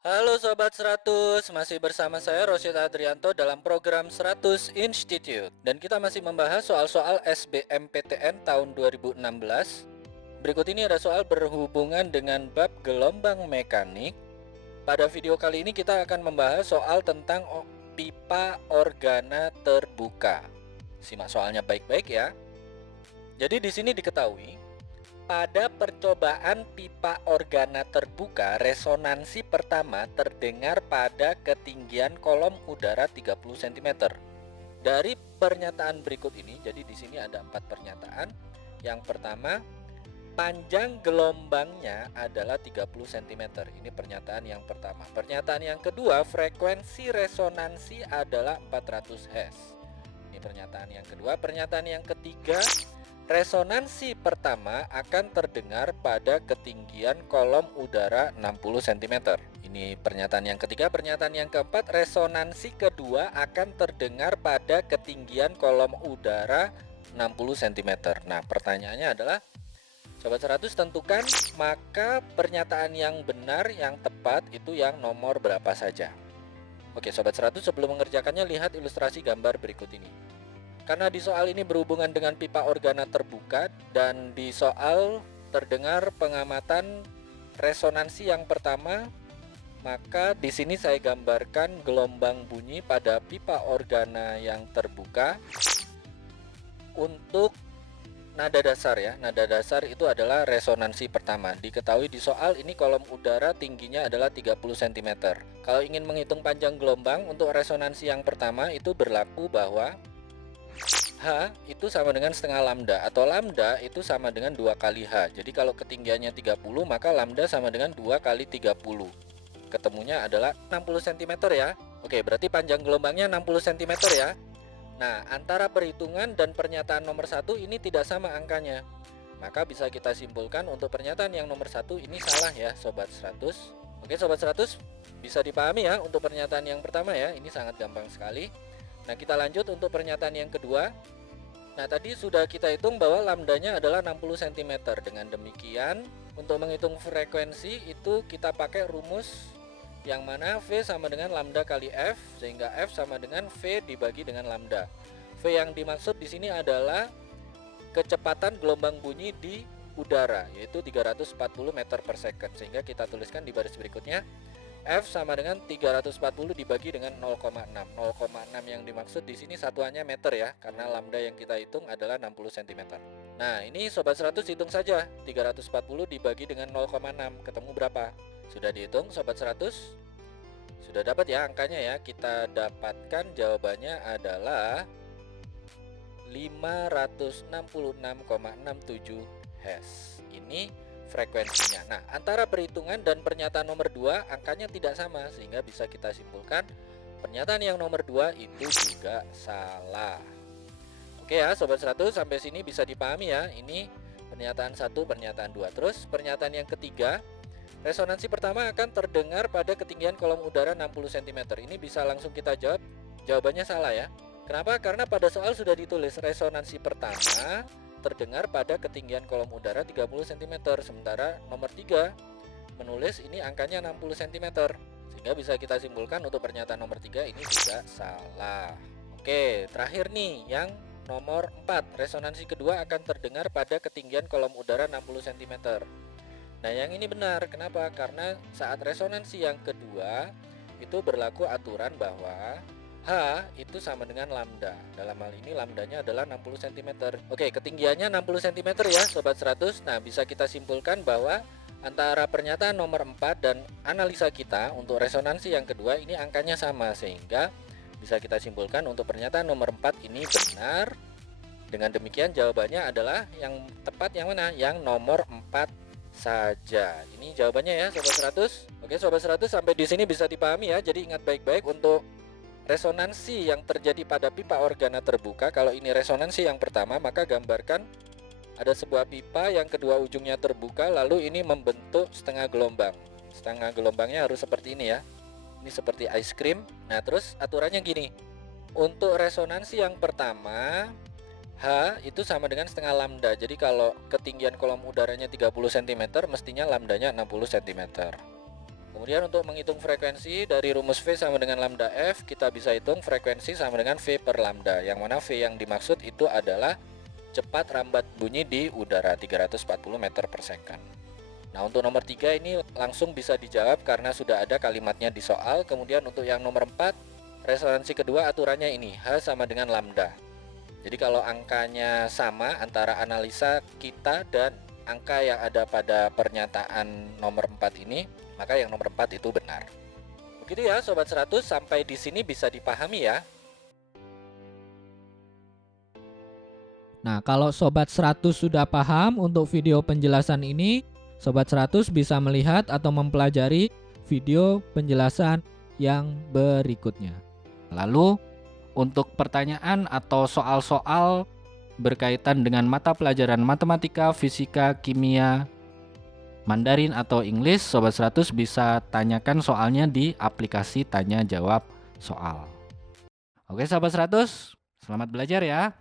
Halo Sobat 100, masih bersama saya Rosyid Adrianto dalam program 100 Institute. Dan kita masih membahas soal-soal SBMPTN tahun 2016. Berikut ini ada soal berhubungan dengan bab gelombang mekanik. Pada video kali ini kita akan membahas soal tentang pipa organa terbuka. Simak soalnya baik-baik ya. Jadi di sini diketahui pada percobaan pipa organa terbuka, resonansi pertama terdengar pada ketinggian kolom udara 30 cm. Dari pernyataan berikut ini, jadi di sini ada 4 pernyataan. Yang pertama, panjang gelombangnya adalah 30 cm. Ini pernyataan yang pertama. Pernyataan yang kedua, frekuensi resonansi adalah 400 Hz. Ini pernyataan yang kedua. Pernyataan yang ketiga, resonansi pertama akan terdengar pada ketinggian kolom udara 60 cm. Ini pernyataan yang ketiga. Pernyataan yang keempat, resonansi kedua akan terdengar pada ketinggian kolom udara 60 cm. Nah, pertanyaannya adalah, Sobat 100 tentukan maka pernyataan yang benar, yang tepat itu yang nomor berapa saja. Oke, Sobat 100, sebelum mengerjakannya lihat ilustrasi gambar berikut ini. Karena di soal ini berhubungan dengan pipa organa terbuka dan di soal terdengar pengamatan resonansi yang pertama, maka di sini saya gambarkan gelombang bunyi pada pipa organa yang terbuka. Untuk nada dasar ya, nada dasar itu adalah resonansi pertama. Diketahui di soal ini kolom udara tingginya adalah 30 cm. Kalau ingin menghitung panjang gelombang untuk resonansi yang pertama itu berlaku bahwa H itu sama dengan setengah lambda, atau lambda itu sama dengan 2 kali H. Jadi kalau ketinggiannya 30, maka lambda sama dengan 2 kali 30. Ketemunya adalah 60 cm ya. Oke, berarti panjang gelombangnya 60 cm ya. Nah, antara perhitungan dan pernyataan nomor 1 ini tidak sama angkanya. Maka bisa kita simpulkan untuk pernyataan yang nomor 1 ini salah ya, Sobat 100. Oke, Sobat 100, bisa dipahami ya untuk pernyataan yang pertama ya. Ini sangat gampang sekali. Nah, kita lanjut untuk pernyataan yang kedua. Nah, tadi sudah kita hitung bahwa lambdanya adalah 60 cm. Dengan demikian, untuk menghitung frekuensi itu kita pakai rumus yang mana V sama dengan lambda kali F, sehingga F sama dengan V dibagi dengan lambda. V yang dimaksud di sini adalah kecepatan gelombang bunyi di udara, yaitu 340 meter per second. Sehingga kita tuliskan di baris berikutnya, F sama dengan 340 dibagi dengan 0,6. 0,6 yang dimaksud di sini satuannya meter ya, karena lambda yang kita hitung adalah 60 cm. Nah, ini Sobat 100 hitung saja. 340 dibagi dengan 0,6, ketemu berapa? Sudah dihitung Sobat 100? Sudah dapat ya angkanya ya. Kita dapatkan jawabannya adalah 566,67 Hz. Ini frekuensinya. Nah, antara perhitungan dan pernyataan nomor 2 angkanya tidak sama, sehingga bisa kita simpulkan pernyataan yang nomor 2 itu juga salah. Oke ya, Sobat 100, sampai sini bisa dipahami ya. Ini pernyataan 1, pernyataan 2. Terus pernyataan yang ketiga, resonansi pertama akan terdengar pada ketinggian kolom udara 60 cm. Ini bisa langsung kita jawab, jawabannya salah ya. Kenapa? Karena pada soal sudah ditulis resonansi pertama terdengar pada ketinggian kolom udara 30 cm, sementara nomor 3 menulis ini angkanya 60 cm, sehingga bisa kita simpulkan untuk pernyataan nomor 3 ini juga salah. Oke, terakhir nih yang nomor 4, resonansi kedua akan terdengar pada ketinggian kolom udara 60 cm. Nah, yang ini benar. Kenapa? Karena saat resonansi yang kedua itu berlaku aturan bahwa H itu sama dengan lambda. Dalam hal ini lambdanya adalah 60 cm. Oke, ketinggiannya 60 cm ya Sobat 100. Nah, bisa kita simpulkan bahwa antara pernyataan nomor 4 dan analisa kita untuk resonansi yang kedua ini angkanya sama, sehingga bisa kita simpulkan untuk pernyataan nomor 4 ini benar. Dengan demikian jawabannya adalah yang tepat yang mana? Yang nomor 4 saja. Ini jawabannya ya Sobat 100. Oke, Sobat 100, sampai di sini bisa dipahami ya. Jadi ingat baik-baik untuk resonansi yang terjadi pada pipa organa terbuka. Kalau ini resonansi yang pertama, maka gambarkan ada sebuah pipa yang kedua ujungnya terbuka, lalu ini membentuk setengah gelombang. Setengah gelombangnya harus seperti ini ya. Ini seperti ice cream. Nah, terus aturannya gini. Untuk resonansi yang pertama, H itu sama dengan setengah lambda. Jadi kalau ketinggian kolom udaranya 30 cm, mestinya lambdanya 60 cm. Kemudian untuk menghitung frekuensi dari rumus V sama dengan lambda F, kita bisa hitung frekuensi sama dengan V per lambda. Yang mana V yang dimaksud itu adalah cepat rambat bunyi di udara 340 meter per second. Nah, untuk nomor 3 ini langsung bisa dijawab karena sudah ada kalimatnya di soal. Kemudian untuk yang nomor 4, resonansi kedua aturannya ini, H sama dengan lambda. Jadi kalau angkanya sama antara analisa kita dan angka yang ada pada pernyataan nomor 4 ini, maka yang nomor 4 itu benar. Begitu ya Sobat 100, sampai di sini bisa dipahami ya. Nah, kalau Sobat 100 sudah paham untuk video penjelasan ini, Sobat 100 bisa melihat atau mempelajari video penjelasan yang berikutnya. Lalu, untuk pertanyaan atau soal-soal berkaitan dengan mata pelajaran matematika, fisika, kimia, Mandarin atau English, Sobat 100 bisa tanyakan soalnya di aplikasi tanya jawab soal. Oke Sobat 100, selamat belajar ya.